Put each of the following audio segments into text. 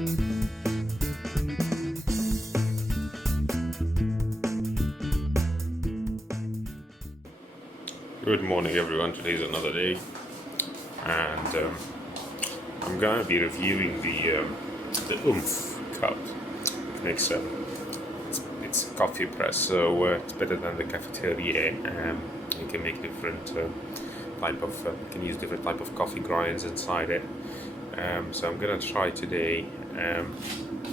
Good morning everyone, today's another day and I'm gonna be reviewing the Oomph cup. It makes it's a coffee press, so it's better than the cafeteria. You can make different you can use different type of coffee grinds inside it. So I'm gonna try today to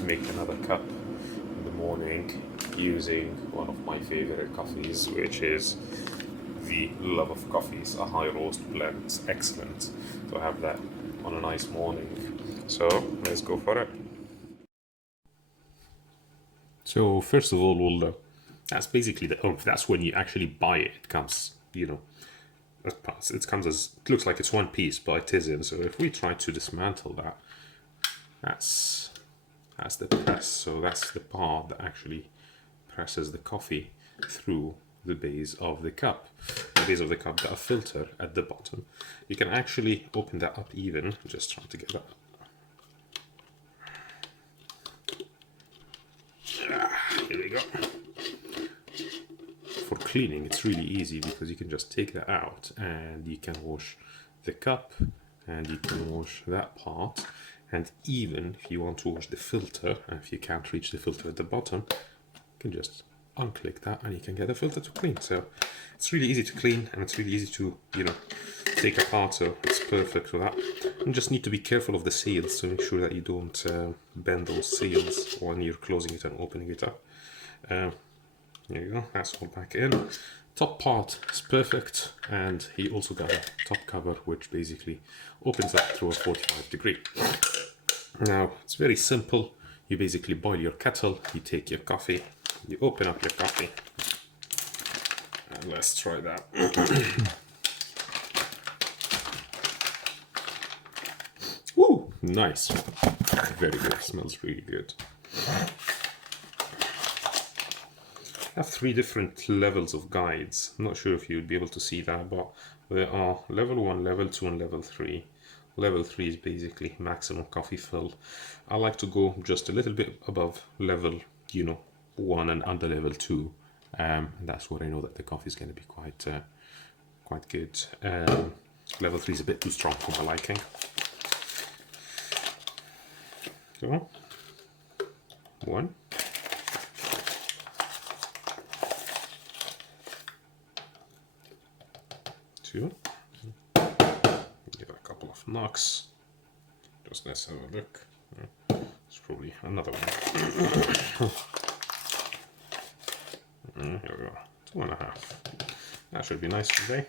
make another cup in the morning using one of my favorite coffees, which is the Love of Coffees, a high roast blend. It's excellent to have that on a nice morning. So let's go for it. So first of all, that's basically the oomph. That's when you actually buy it. It comes, it comes as, it looks like it's one piece, but it isn't. So if we try to dismantle that, that's the press. So that's the part that actually presses the coffee through the base of the cup. The base of the cup got a filter at the bottom. You can actually open that up even. Just trying to get that. Here we go. For cleaning, it's really easy because you can just take that out and you can wash the cup and you can wash that part. And even if you want to wash the filter, and if you can't reach the filter at the bottom, you can just unclick that and you can get the filter to clean. So it's really easy to clean and it's really easy to take apart, so it's perfect for that. You just need to be careful of the seals to make sure that you don't bend those seals when you're closing it and opening it up. There you go, that's all back in. Top part is perfect, and he also got a top cover which basically opens up through a 45-degree. Now it's very simple. You basically boil your kettle, you take your coffee, you open up your coffee, and let's try that. Woo! Nice. Very good. Smells really good. I have 3 different levels of guides. I'm not sure if you'd be able to see that, but there are level 1, level 2, and level 3. Level 3 is basically maximum coffee fill. I like to go just a little bit above level, 1 and under level 2. That's where I know that the coffee is going to be quite good. Level 3 is a bit too strong for my liking. So, 1. 2. Give it a couple of knocks. Just let's have a look. It's probably another one. Here we go. 2.5. That should be nice today.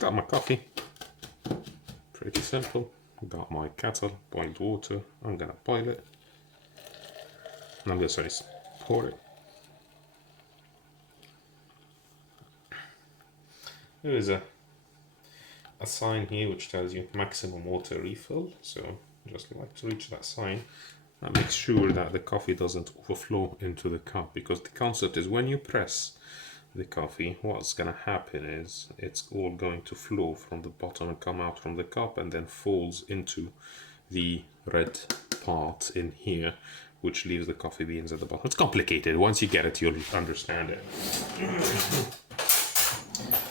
Got my coffee. Pretty simple. Got my kettle, boiled water. I'm gonna boil it. And I'm gonna pour it. There is a sign here which tells you maximum water refill, so just like to reach that sign and make sure that the coffee doesn't overflow into the cup, because the concept is when you press the coffee, what's gonna happen is it's all going to flow from the bottom and come out from the cup and then falls into the red part in here, which leaves the coffee beans at the bottom. It's complicated. Once you get it, you'll understand it.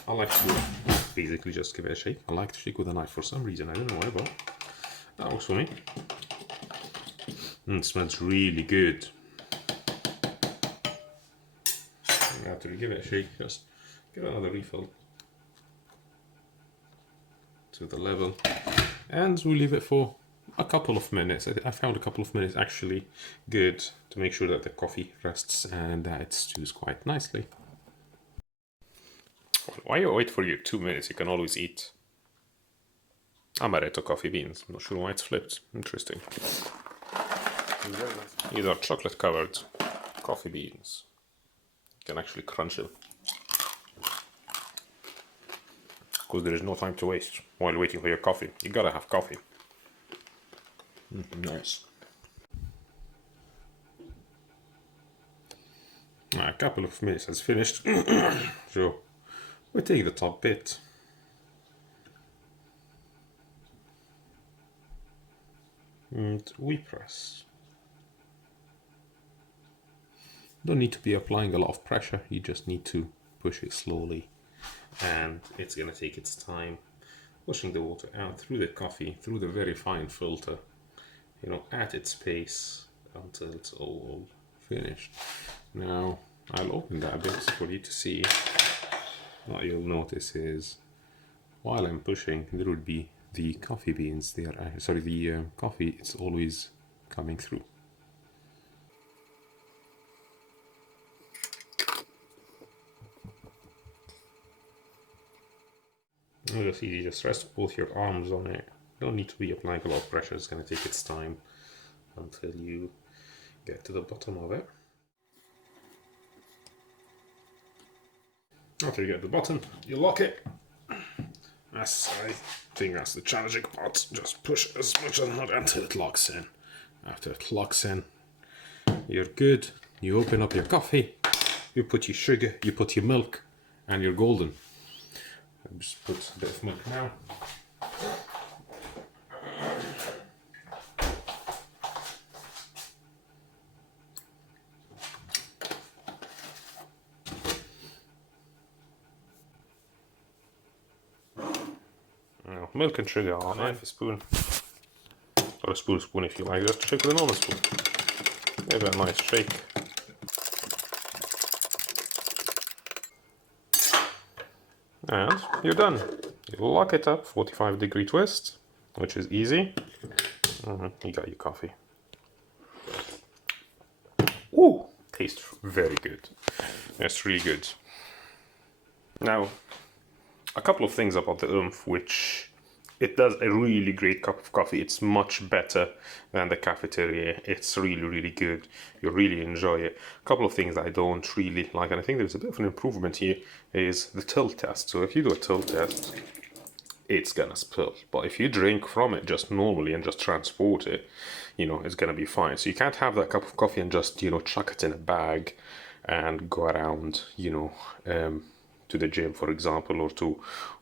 I like to basically just give it a shake. I like to shake with a knife for some reason. I don't know why, but that works for me. It smells really good. After you give it a shake, just get another refill to the level, and we'll leave it for a couple of minutes. I found a couple of minutes actually good to make sure that the coffee rests and that it stews quite nicely. Why you wait for your 2 minutes? You can always eat amaretto coffee beans. I'm not sure why it's flipped. Interesting. These are chocolate covered coffee beans. You can actually crunch them, because there is no time to waste while waiting for your coffee. You gotta have coffee. Nice. A couple of minutes has finished. So we take the top bit. and we press. Don't need to be applying a lot of pressure, you just need to push it slowly, and it's gonna take its time pushing the water out through the coffee, through the very fine filter, you know, at its pace until it's all finished. Now I'll open that a bit for you to see. What you'll notice is while I'm pushing, there will be the coffee beans there. Sorry, the coffee, it's always coming through. Just easy, just rest both your arms on it. Don't need to be applying a lot of pressure, it's going to take its time until you get to the bottom of it. After you get to the bottom, you lock it. I think that's the challenging part. Just push as much as not until it locks in. After it locks in, you're good. You open up your coffee, you put your sugar, you put your milk, and you're golden. I'll just put a bit of milk now. Now, milk and sugar are half a spoon, or a spoon if you like, just shake with a normal spoon. Give it a nice shake. And you're done. You lock it up, 45-degree twist, which is easy. You got your coffee. Ooh, tastes very good. It's really good. Now, a couple of things about the Oomph, which it does a really great cup of coffee. It's much better than the cafeteria. It's really, really good. You really enjoy it. A couple of things that I don't really like, and I think there's a bit of an improvement here, is the tilt test. So if you do a tilt test, it's gonna spill. But if you drink from it just normally and just transport it, you know, it's gonna be fine. So you can't have that cup of coffee and just, you know, chuck it in a bag and go around, you know, to the gym, for example, or to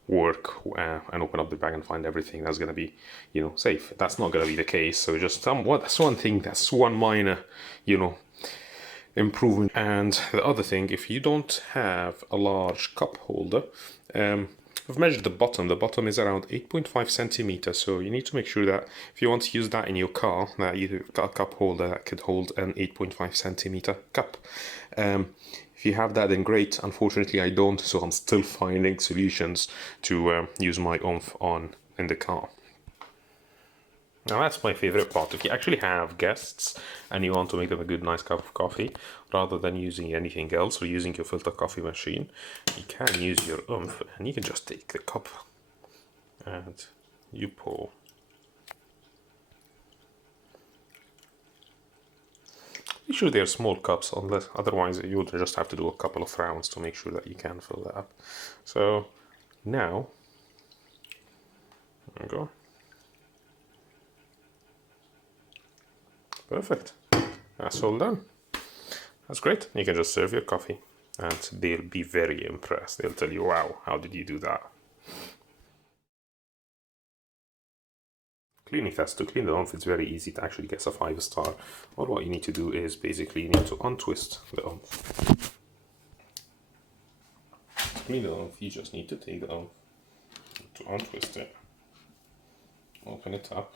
work and open up the bag and find everything that's going to be, you know, safe. That's not going to be the case. So just that's one thing, that's one minor, you know, improvement. And the other thing, if you don't have a large cup holder, I've measured the bottom is around 8.5 centimeters, so you need to make sure that if you want to use that in your car, that you've got a cup holder that could hold an 8.5 centimeter cup. If you have that, then great. Unfortunately, I don't, so I'm still finding solutions to use my Oomph in the car. Now that's my favorite part. If you actually have guests and you want to make them a good, nice cup of coffee, rather than using anything else or using your filter coffee machine, you can use your Oomph and you can just take the cup and you pour. Make sure they're small cups, unless otherwise you would just have to do a couple of rounds to make sure that you can fill that up. So now, there we go. Perfect. That's all done. That's great. You can just serve your coffee and they'll be very impressed. They'll tell you, wow, how did you do that? Cleaning test. To clean the Oomph, it's very easy to actually get a 5-star. All what you need to do is basically you need to untwist the Oomph. To clean the Oomph, you just need to take the Oomph, to untwist it, open it up,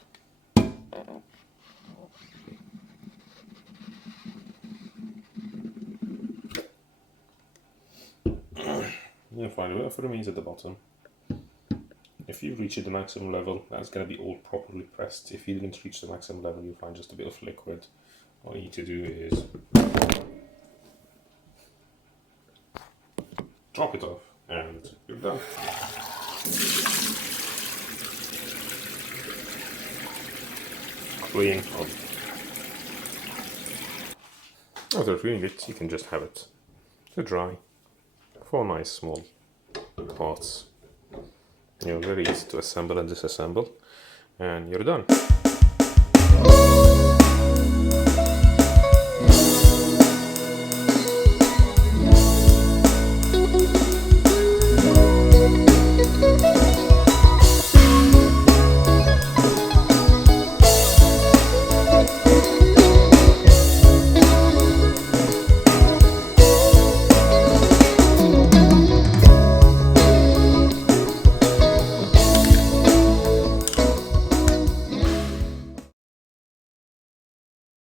you'll find whatever remains at the bottom. If you reach the maximum level, that's going to be all properly pressed. If you didn't reach the maximum level, you'll find just a bit of liquid. All you need to do is drop it off and you're done. Clean. After cleaning it, you can just have it to dry. 4 nice small parts. Very easy to assemble and disassemble, and you're done.